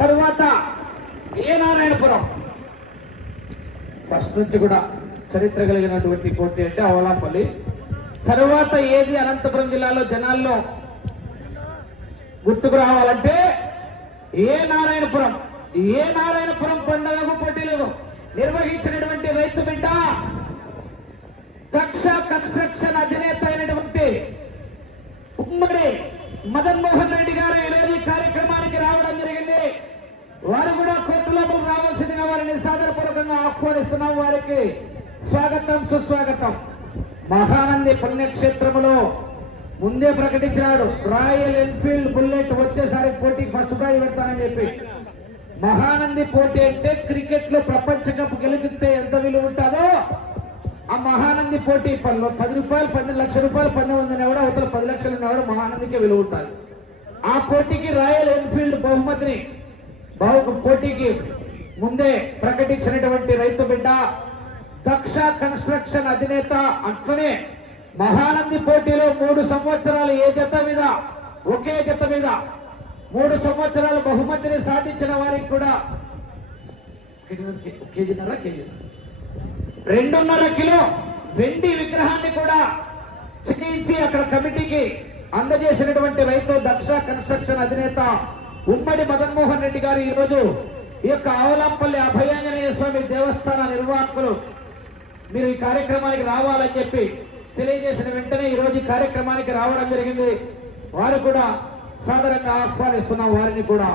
తరువాత ఏ నారాయణపురం. ఫస్ట్ నుంచి కూడా చరిత్ర కలిగినటువంటి పోటీ అంటే అవలాపల్లి. తరువాత ఏది అనంతపురం జిల్లాలో జనాల్లో గుర్తుకు రావాలంటే ఏ నారాయణపురం. ఏ నారాయణపురం పండుగకు పోటీలు నిర్వహించినటువంటి రైతు బిడ్డ దక్ష కన్స్ట్రక్షన్ అధినేత అయినటువంటి ఉమ్మడి మదన్ మోహన్ రెడ్డి గారు ఈరోజు ఈ కార్యక్రమానికి రావడం జరిగింది. వారు కూడా కోర్టులోకి రావాల్సిందిగా వారిని సాదరపూర్వకంగా ఆహ్వానిస్తున్నాం. వారికి స్వాగతం సుస్వాగతం. మహానంది పుణ్యక్షేత్రములో ముందే ప్రకటించినాడు రాయల్ ఎన్ఫీల్డ్ బుల్లెట్ వచ్చేసారి పోటీ ఫస్ట్ ప్రైజ్ పెడతానని చెప్పి. మహానంది పోటీ అంటే క్రికెట్ లో ప్రపంచ కప్ గెలిపితే ఎంత విలువ ఉంటుందో ఆ మహానంది పోటీ 10 రూపాయలు 10 లక్షల రూపాయలు పందెం ఉందని కూడా అవతల 10 లక్షలు ఉన్నవాడు మహానందికే విలువ ఉంటుంది. ఆ పోటీకి రాయల్ ఎన్ఫీల్డ్ బహుమతిని పోటీకి ముందే ప్రకటించినటువంటి రైతు బిడ్డ దక్ష కన్స్ట్రక్షన్ అధినేత. అట్లనే మహానంది పోటీలో 3 సంవత్సరాలు ఏ జత మీద ఒకే జత మీద 3 సంవత్సరాలు బహుమతిని సాధించిన వారికి కూడా కేజీన్నర 2.5 కిలో వెండి విగ్రహాన్ని కూడా చేయించి అక్కడ కమిటీకి అందజేసినటువంటి రైతు దక్ష కన్స్ట్రక్షన్ అధినేత ఉమ్మడి మదన్ మోహన్ రెడ్డి గారు ఈరోజు ఈ యొక్క ఆవలాంపల్లి అభయాంజనేయ స్వామి దేవస్థాన నిర్వాహకులు మీరు ఈ కార్యక్రమానికి రావాలని చెప్పి తెలియజేసిన వెంటనే ఈరోజు ఈ కార్యక్రమానికి రావడం జరిగింది. వారు కూడా సాదరంగా ఆహ్వానిస్తున్నాం వారిని కూడా.